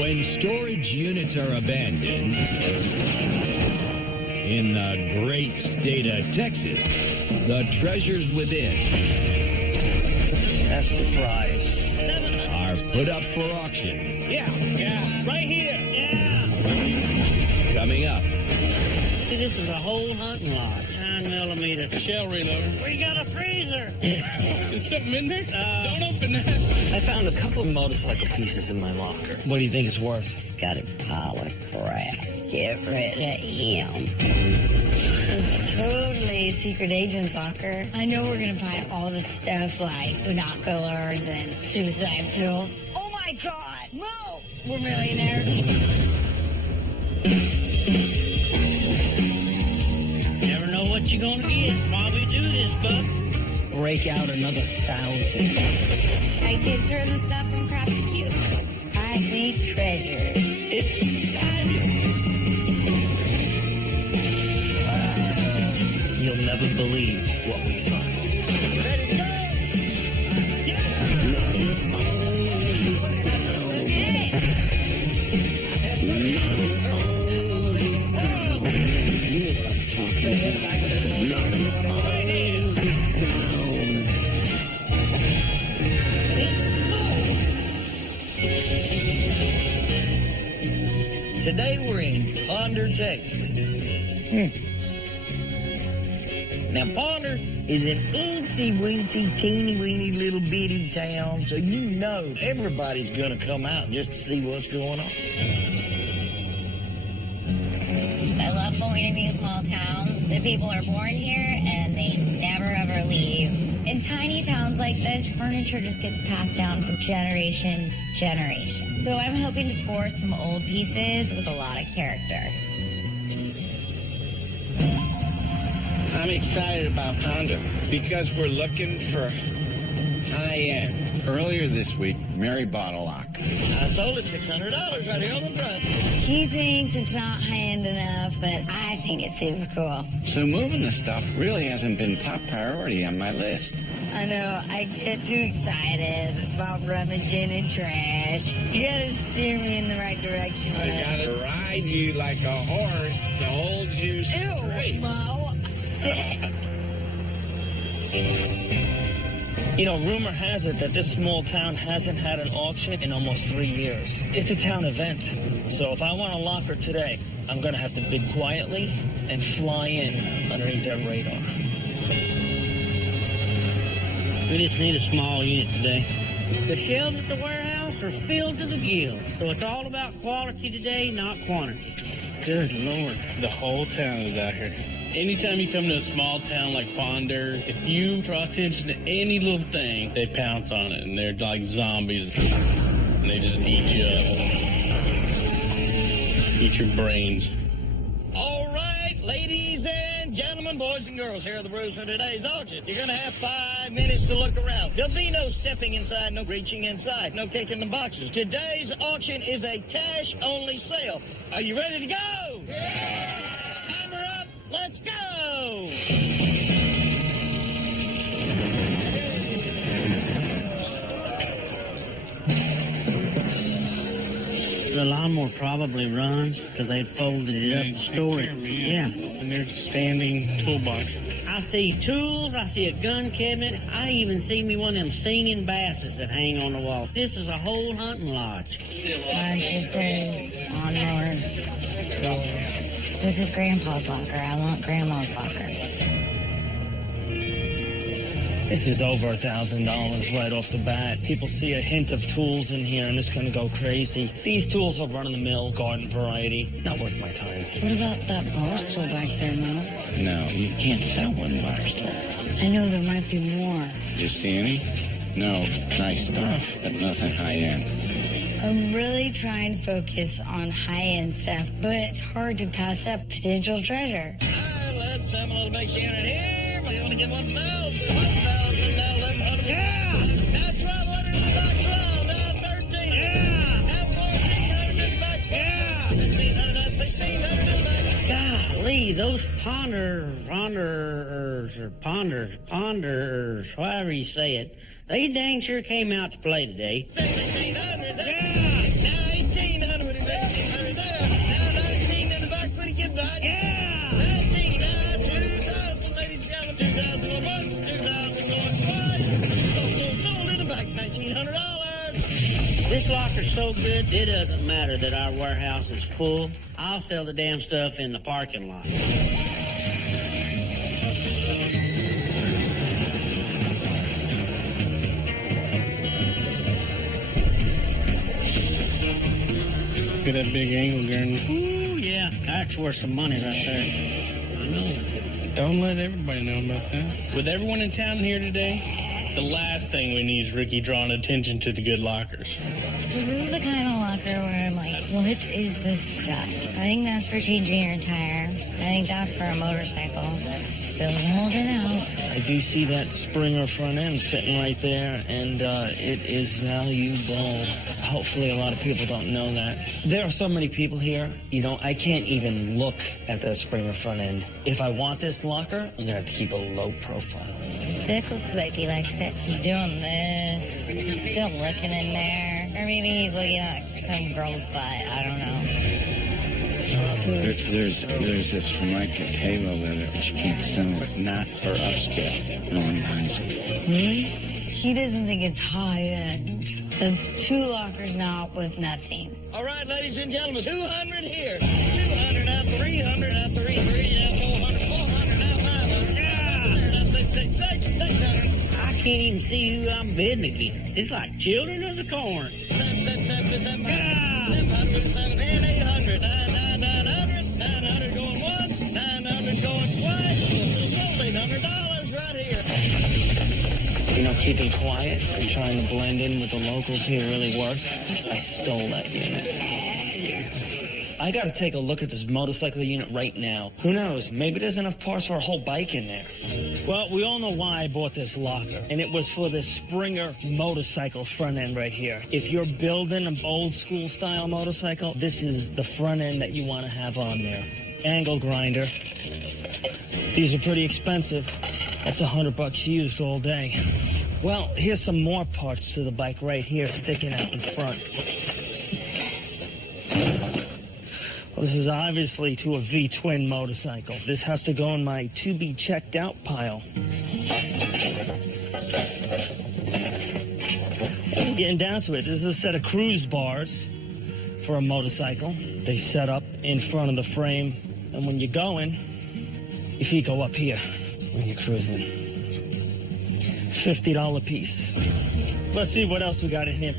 When storage units are abandoned in the great state of Texas, the treasures within That's the prize. are put up for auction. Yeah. Right here. Yeah. Coming up, This is a whole hunting lodge. 9mm Shell reloader. We got a freezer. There's something in there? Don't open that. I found a couple of motorcycle pieces in my locker. What do you think it's worth? He's got a pile of crap. Get rid of him. It's totally secret agent locker. I know we're gonna find all this stuff like binoculars and suicide pills. Oh my God, Mo! We're millionaires. Never know what you're gonna get while we do this, bud. Break out another 1,000. I can turn the stuff from crap to cute. I see treasures. It's fabulous. You'll never believe what we find. Ready to go? Today we're in Ponder, Texas. Now, Ponder is an eensy-weensy, teeny-weeny little bitty town, so you know everybody's going to come out just to see what's going on. I love going to these small towns. The people are born here and they never ever leave. In tiny towns like this, furniture just gets passed down from generation to generation. So I'm hoping to score some old pieces with a lot of character. I'm excited about Ponder because we're looking for high-end. Earlier this week, Mary bought a lock. I sold it $600 right here on the front. He thinks it's not high-end enough, but I think it's super cool. So moving the stuff really hasn't been top priority on my list. I know, I get too excited about rummaging and trash. You gotta steer me in the right direction. I gotta ride you like a horse to hold you straight. Ew, Mo. Sick. You know, rumor has it that this small town hasn't had an auction in almost 3 years. It's a town event. So if I want a locker today, I'm going to have to bid quietly and fly in underneath their radar. We just need a small unit today. The shelves at the warehouse are filled to the gills, so it's all about quality today, not quantity. Good Lord. The whole town is out here. Anytime you come to a small town like Ponder, if you draw attention to any little thing, they pounce on it, and they're like zombies. And they just eat you up. Eat your brains. All right, ladies and gentlemen, boys and girls, here are the rules for today's auction. You're going to have 5 minutes to look around. There'll be no stepping inside, no reaching inside, no kicking the boxes. Today's auction is a cash-only sale. Are you ready to go? Yeah! Hammer up, let's go! The lawnmower probably runs because they folded it up to store it. Yeah. And there's a standing toolbox. I see tools, I see a gun cabinet, I even see me one of them singing basses that hang on the wall. This is a whole hunting lodge. Mine just says lawnmowers. This is Grandpa's locker. I want Grandma's locker. This is over $1,000 right off the bat. People see a hint of tools in here and it's going to go crazy. These tools are run-of-the-mill garden variety. Not worth my time. What about that bar stool back there, Mo? No, you can't sell one box store. I know there might be more. You see any? No, nice stuff, but nothing high-end. I'm really trying to focus on high-end stuff, but it's hard to pass up potential treasure. All right, let's have a little mix unit here. We're going to get 1,000, 1,000, now 1,100. Yeah! Now 1,200 in the back 12, now 13. Yeah! Now 1,400 in the back 14. Yeah! 1,500, now 1,600 in the back. Golly, those ponders, however you say it, they dang sure came out to play today. 1,600, Yeah! now 1,800 This locker's so good, it doesn't matter that our warehouse is full. I'll sell the damn stuff in the parking lot. Look at that big angle, Gurney. Ooh, yeah, that's worth some money right there. I know. Don't let everybody know about that. With everyone in town here today, the last thing we need is Ricky drawing attention to the good lockers. This is the kind of locker where I'm like, what is this stuff? I think that's for changing your tire. I think that's for a motorcycle. Still holding out. I do see that Springer front end sitting right there, and it is valuable. Hopefully a lot of people don't know that. There are so many people here, you know, I can't even look at that Springer front end. If I want this locker, I'm going to have to keep a low profile. Dick looks like he likes it. He's doing this. He's still looking in there. Or maybe he's looking at some girl's butt. I don't know. There's this Formica table that she keeps selling, but not for upscale. No one buys it. Really? He doesn't think it's high end. That's 2 lockers now with nothing. All right, ladies and gentlemen, 200 here. 200 now, 300 now, 300 now, 400, 400 now, 500. Yeah. There, now 600. I can't even see who I'm bidding against. It's like children of the corn. 700, 800, 900 going once, 900 going twice. $1,800 right here. You know, keeping quiet and trying to blend in with the locals here really worked. I stole that unit. I gotta take a look at this motorcycle unit right now. Who knows, maybe there's enough parts for a whole bike in there. Well, we all know why I bought this locker, and it was for this Springer motorcycle front end right here. If you're building an old school style motorcycle, this is the front end that you want to have on there. Angle grinder. These are pretty expensive. That's $100 used all day. Well, here's some more parts to the bike right here sticking out in front. Well, this is obviously to a V-twin motorcycle. This has to go in my to-be checked out pile. Getting down to it, this is a set of cruise bars for a motorcycle. They set up in front of the frame, and when you're going, your feet go up here when you're cruising. $50 piece. Let's see what else we got in here.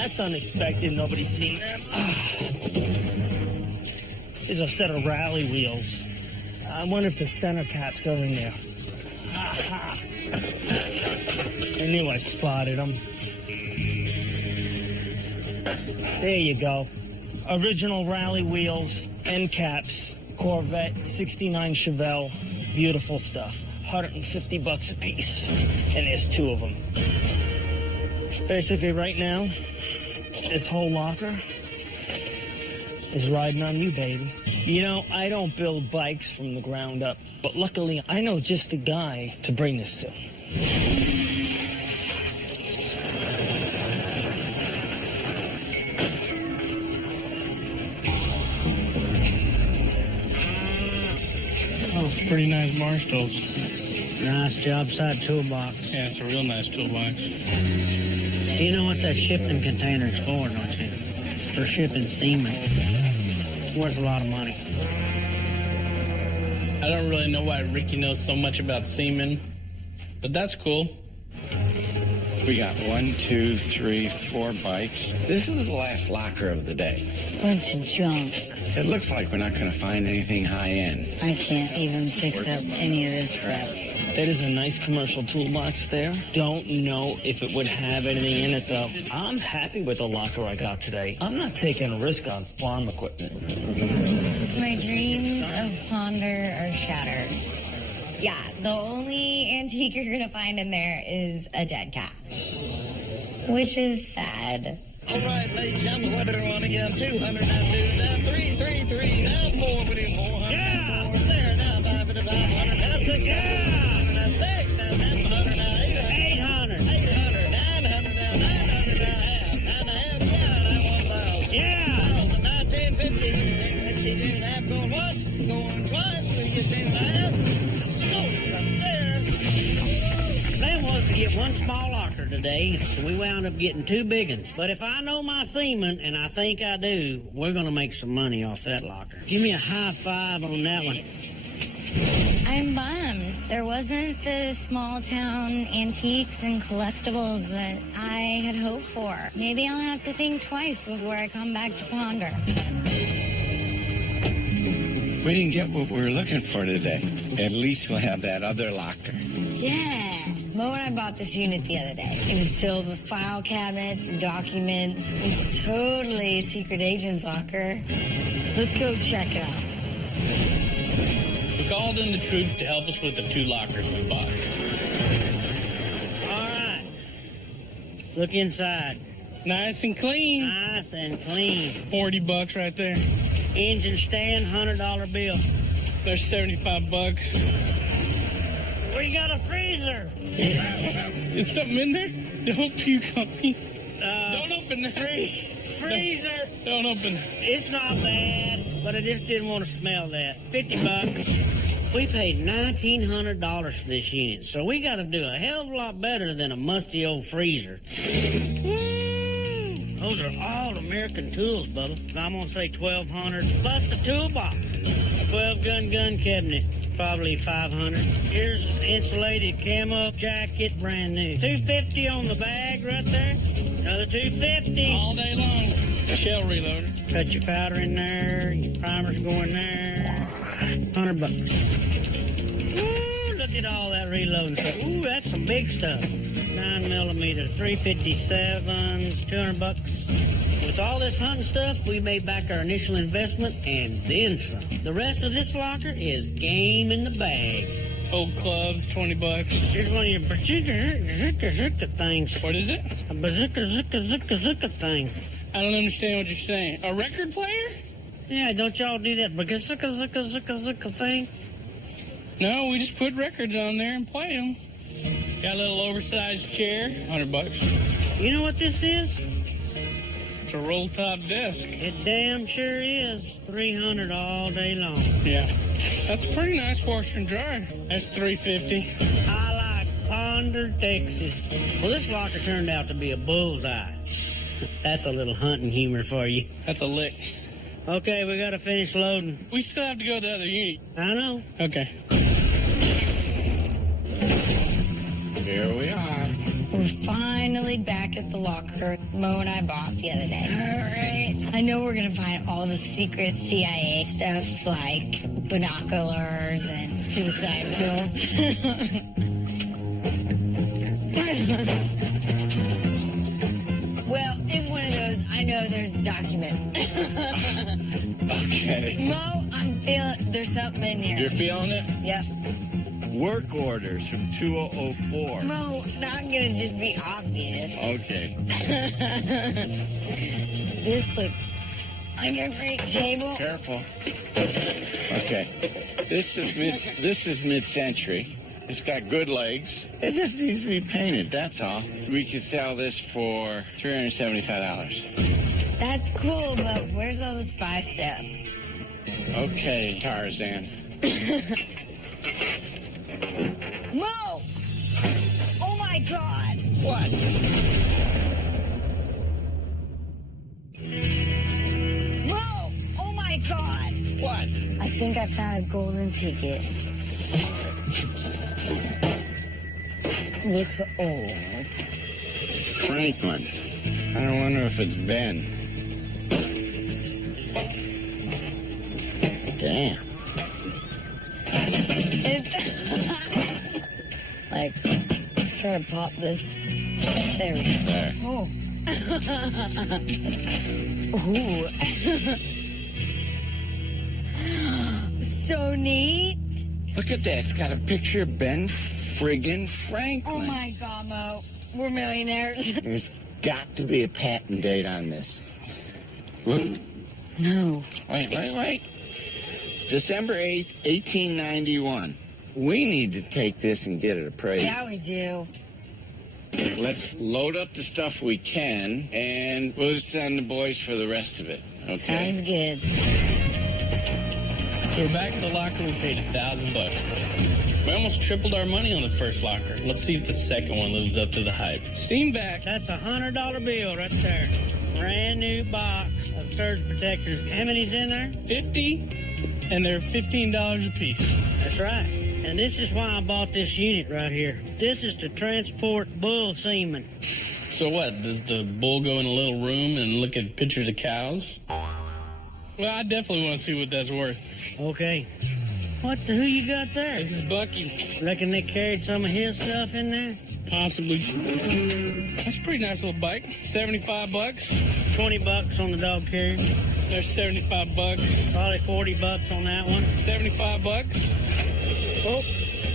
That's unexpected. Nobody's seen them. Here's a set of rally wheels. I wonder if the center caps are in there. Aha! I knew I spotted them. There you go. Original rally wheels, end caps, Corvette, 69 Chevelle. Beautiful stuff. $150 a piece. And there's 2 of them. Basically, right now, this whole locker is riding on you, baby. You know, I don't build bikes from the ground up, but luckily I know just the guy to bring this to. Oh, pretty nice marsh tools. Nice job side toolbox. Yeah, it's a real nice toolbox. You know what that shipping container is for, don't you? It's for shipping semen. It's worth a lot of money. I don't really know why Ricky knows so much about semen, but that's cool. We got 1, 2, 3, 4 bikes. This is the last locker of the day. Bunch of junk. It looks like we're not going to find anything high-end. I can't even fix up any of this stuff. That is a nice commercial toolbox there. Don't know if it would have anything in it, though. I'm happy with the locker I got today. I'm not taking a risk on farm equipment. My dreams of Ponder are shattered. Yeah, the only antique you're going to find in there is a dead cat. Which is sad. All right, ladies and gentlemen, what do we want again? 200 now, 2 now, 3, 3, 3 now, 4, we do 400 now, 4 there now, 5 to 500 now, 600 now, 6 now, 700 now, 800, 800 now, 900 now, 900 now, half, 9 and a half, yeah, now 1,000, yeah, 1,000 now, 10, 15, That's 10.5 going once, going twice, we get 10.5. Sold up there. Plan was to get one small locker today, so we wound up getting 2 big ones. But if I know my seaman, and I think I do, we're going to make some money off that locker. Give me a high five on that one. I'm bummed. There wasn't the small town antiques and collectibles that I had hoped for. Maybe I'll have to think twice before I come back to Ponder. We didn't get what we were looking for today. At least we'll have that other locker. Yeah. Mo and I bought this unit the other day. It was filled with file cabinets and documents. It's totally a secret agent's locker. Let's go check it out. We called in the troop to help us with the 2 lockers we bought. All right. Look inside. Nice and clean. Nice and clean. $40 right there. Engine stand, $100 bill. There's $75. We got a freezer. Is something in there? Don't puke on me. Don't open the Freezer. Don't open it. It's not bad, but I just didn't want to smell that. $50. We paid $1,900 for this unit, so we got to do a hell of a lot better than a musty old freezer. Woo! Those are all American tools, Bubba. I'm going to say $1,200 plus the toolbox. 12-gun gun cabinet, probably $500. Here's an insulated camo jacket, brand new. $250 on the bag right there. Another $250. All day long. Shell reloader. Cut your powder in there, your primer's going there. $100. Ooh, look at all that reloading stuff. Ooh, that's some big stuff. 9mm, 357s, $200. With all this hunting stuff, we made back our initial investment and then some. The rest of this locker is game in the bag. Old clubs, $20. Here's one of your bazooka things. What is it? A bazooka thing. I don't understand what you're saying. A record player? Yeah, don't y'all do that bazooka thing? No, we just put records on there and play them. Got a little oversized chair, $100. You know what this is? It's a roll top desk. It damn sure is. $300 all day long. Yeah. That's a pretty nice washer and dryer. That's $350. I like Ponder, Texas. Well, this locker turned out to be a bullseye. That's a little hunting humor for you. That's a lick. Okay, we gotta finish loading. We still have to go to the other unit. I know. Okay. Here we are. We're finally back at the locker Mo and I bought the other day. All right. I know we're going to find all the secret CIA stuff like binoculars and suicide pills. Well, in one of those, I know there's a document. Okay. Mo, I'm feeling there's something in here. You're feeling it? Yep. Work orders from 2004. Mo, it's not going to just be obvious. Okay. This looks like a great table. Careful. Okay. This is mid-century. It's got good legs. It just needs to be painted, that's all. We could sell this for $375. That's cool, but where's all the spy stuff? Okay, Tarzan. Mo! Oh my God! What? Mo! Oh my God! What? I think I found a golden ticket. Looks old. Franklin. I don't wonder if it's Ben. Damn. Like, try to pop this. There we go. There. Oh. Ooh. So neat. Look at that. It's got a picture of Ben friggin' Franklin. Oh my God, Mo. We're millionaires. There's got to be a patent date on this. Look. No. Wait. December 8th, 1891. We need to take this and get it appraised. Yeah, we do. Let's load up the stuff we can, and we'll send the boys for the rest of it. Okay. Sounds good. So we're back at the locker. We paid $1,000. We almost tripled our money on the first locker. Let's see if the second one lives up to the hype. Steam vac. That's a $100 bill right there. Brand new box of surge protectors. How many's in there? 50, and they're $15 a piece. That's right. And this is why I bought this unit right here. This is to transport bull semen. So what? Does the bull go in a little room and look at pictures of cows? Well, I definitely want to see what that's worth. Okay. Who you got there? This is Bucky. Reckon they carried some of his stuff in there? Possibly. That's a pretty nice little bike. $75. $20 on the dog carrier. There's $75. Probably $40 on that one. $75. Oh,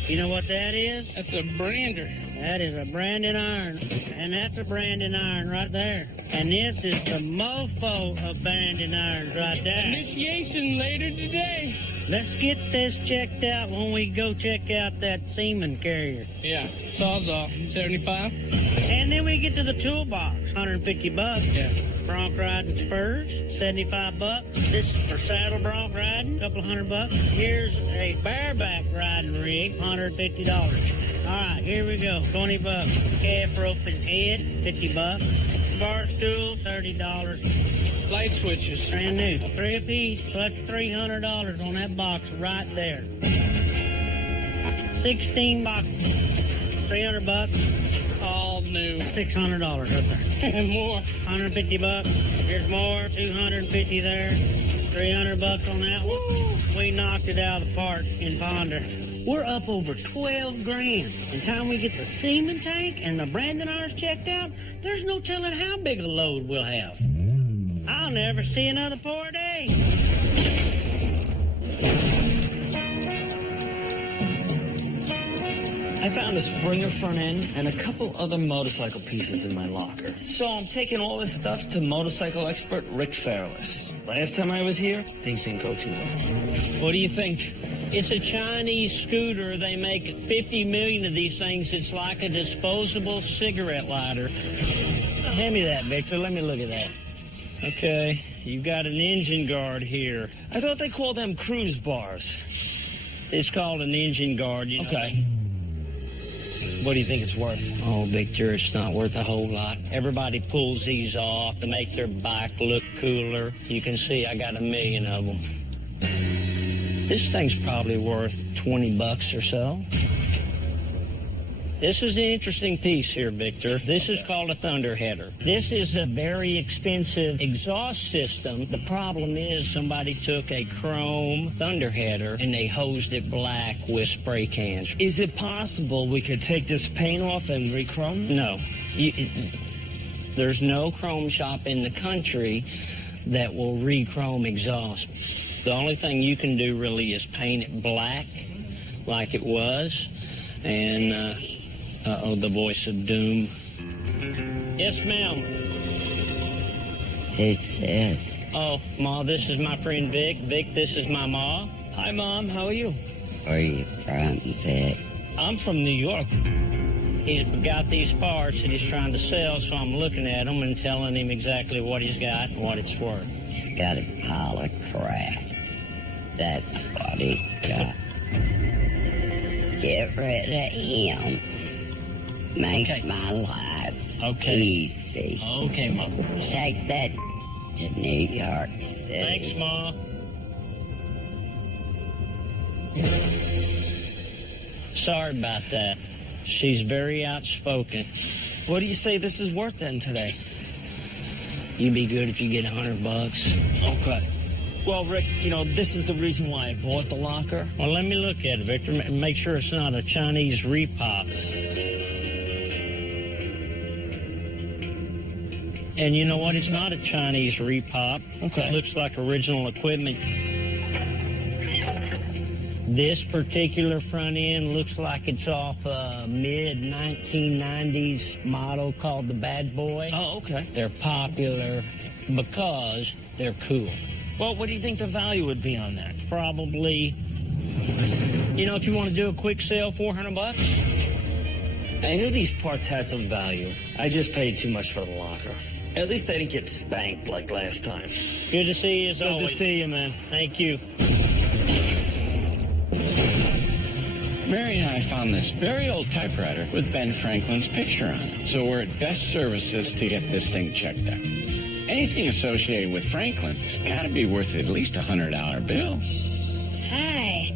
you know what that is? That's a brander. That is a branding iron. And that's a branding iron right there. And this is the mofo of branding irons right there. Initiation later today. Let's get this checked out when we go check out that semen carrier. Yeah, Sawzall, 75. And then we get to the toolbox, $150. Yeah. Bronc riding spurs, $75. This is for saddle bronc riding, a couple $100. Here's a bareback riding rig, $150. All right, here we go, $20. Calf rope and head, $50. Bar stool, $30. Light switches. Brand new, 3 apiece, so that's $300 on that box right there. 16 boxes, $300. All new. $600 right there. And more. $150. Here's more. $250 there. $300 on that one. We knocked it out of the park in Ponder. We're up over 12 grand. In time we get the semen tank and the branding irons checked out, there's no telling how big a load we'll have. I'll never see another poor day. I found a Springer front end and a couple other motorcycle pieces in my locker. So I'm taking all this stuff to motorcycle expert Rick Fairless. Last time I was here, things didn't go too well. What do you think? It's a Chinese scooter. They make 50 million of these things. It's like a disposable cigarette lighter. Hand me that, Victor. Let me look at that. Okay, you've got an engine guard here. I thought they called them cruise bars. It's called an engine guard. You know. Okay. What do you think it's worth? Oh, Victor, it's not worth a whole lot. Everybody pulls these off to make their bike look cooler. You can see I got 1 million of them. This thing's probably worth $20 or so. This is an interesting piece here, Victor. This is called a thunder header. This is a very expensive exhaust system. The problem is somebody took a chrome thunder header and they hosed it black with spray cans. Is it possible we could take this paint off and re-chrome? No. There's no chrome shop in the country that will re-chrome exhaust. The only thing you can do really is paint it black like it was. And, the voice of doom. Yes, ma'am. Who's this? Oh, Ma, this is my friend Vic. Vic, this is my Ma. Hi, Mom. How are you? Where are you from, Vic? I'm from New York. He's got these parts that he's trying to sell, so I'm looking at them and telling him exactly what he's got and what it's worth. He's got a pile of crap. That's what he's got. Get rid of him. Make my life easy. Okay, Mom. Take that to New York City. Thanks, Ma. Sorry about that. She's very outspoken. What do you say this is worth then today? You'd be good if you get $100. Okay. Well, Rick, this is the reason why I bought the locker. Well, let me look at it, Victor. Make sure it's not a Chinese repop. And you know what? It's not a Chinese repop. Okay. It looks like original equipment. This particular front end looks like it's off a mid-1990s model called the Bad Boy. Oh, okay. They're popular because they're cool. Well, what do you think the value would be on that? Probably, if you want to do a quick sale, $400. I knew these parts had some value. I just paid too much for the locker. At least I didn't get spanked like last time. Good to see you as Good always. to see you, man. Thank you. Mary and I found this very old typewriter with Ben Franklin's picture on it. So we're at Best Services to get this thing checked out. Anything associated with Franklin has got to be worth at least a $100 bill. Hi.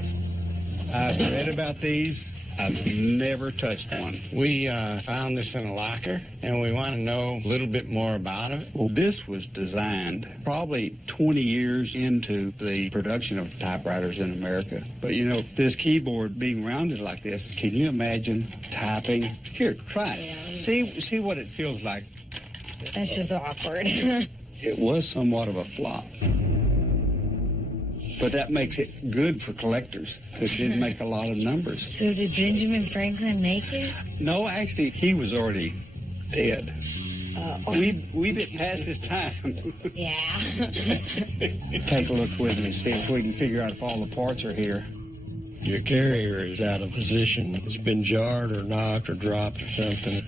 I've read about these. I've never touched one. We found this in a locker, and we want to know a little bit more about it. Well, this was designed probably 20 years into the production of typewriters in America. But, you know, this keyboard being rounded like this, can you imagine typing? Here, try it. See what it feels like. That's just awkward. It was somewhat of a flop. But that makes it good for collectors, because it didn't make a lot of numbers. So did Benjamin Franklin make it? No, actually, he was already dead. We've been past his time. Yeah. Take a look with me, see if we can figure out if all the parts are here. Your carrier is out of position. It's been jarred or knocked or dropped or something.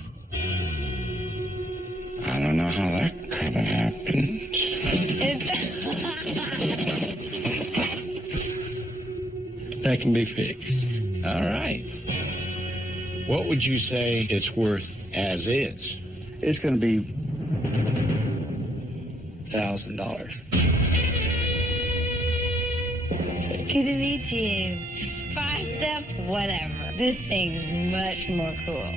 I don't know how that could have happened. That can be fixed. All right. What would you say it's worth as is? It's going to be $1,000. Good to meet you. Spy stuff, whatever. This thing's much more cool.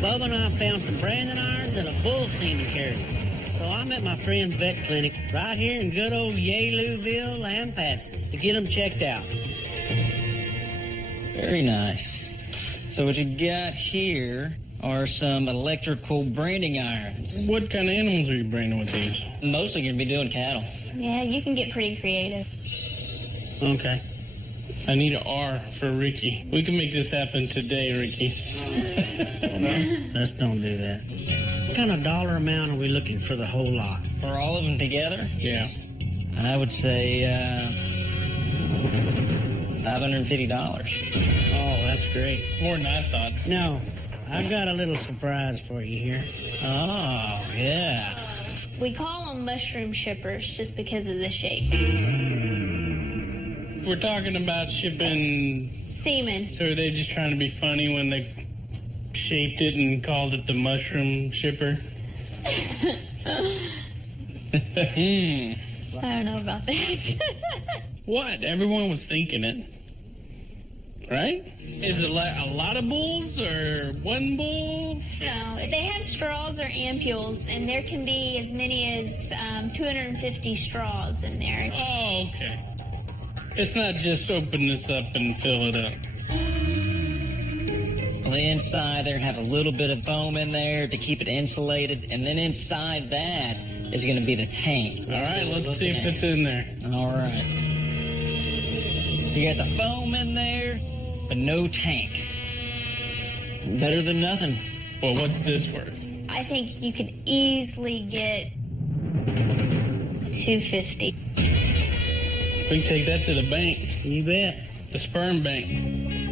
Bubba and I found some branding irons and a bull semen carrier. So I'm at my friend's vet clinic right here in good old Yaluville, Lampasas, to get them checked out. Very nice. So what you got here are some electrical branding irons. What kind of animals are you branding with these? Mostly going to be doing cattle. Yeah, you can get pretty creative. Okay. I need an R for Ricky. We can make this happen today, Ricky. Let's don't do that. What kind of dollar amount are we looking for the whole lot? For all of them together, Yeah. I would say $550. Oh, that's great. More than I thought. No, I've got a little surprise for you here. Oh, yeah. We call them mushroom shippers just because of the shape. We're talking about shipping. Semen. So are they just trying to be funny when they shaped it and called it the mushroom shipper? I don't know about that. What? Everyone was thinking it. Right? Is it like a lot of bulls or one bull? No, they have straws or ampules, and there can be as many as 250 straws in there. Oh, okay. It's not just open this up and fill it up. On the inside, they're going to have a little bit of foam in there to keep it insulated, and then inside that is going to be the tank. All right, let's see if it's in there. All right. You got the foam in there, but no tank. Better than nothing. Well, what's this worth? I think you could easily get 250. We can take that to the bank. You bet. The sperm bank.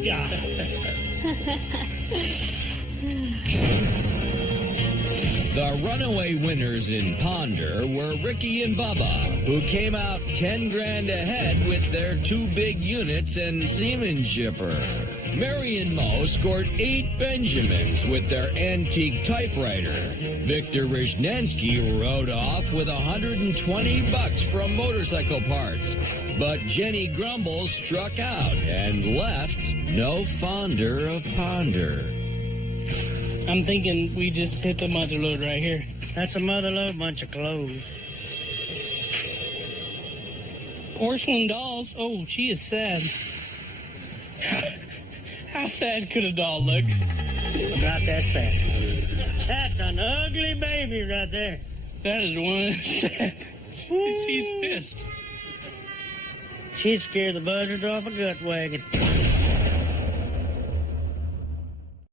Yeah. The runaway winners in Ponder were Ricky and Bubba, who came out 10 grand ahead with their 2 big units and semen shipper. Mary and Mo scored 8 Benjamins with their antique typewriter. Victor Rishnensky rode off with $120 from motorcycle parts. But Jenny Grumble struck out and left no fonder of Ponder. I'm thinking we just hit the mother load right here. That's a motherload bunch of clothes. Porcelain dolls. Oh, she is sad. How sad could a doll look? Not that sad. That's an ugly baby right there. That is one that's sad. She's pissed. She'd scare the buzzards off a gut wagon.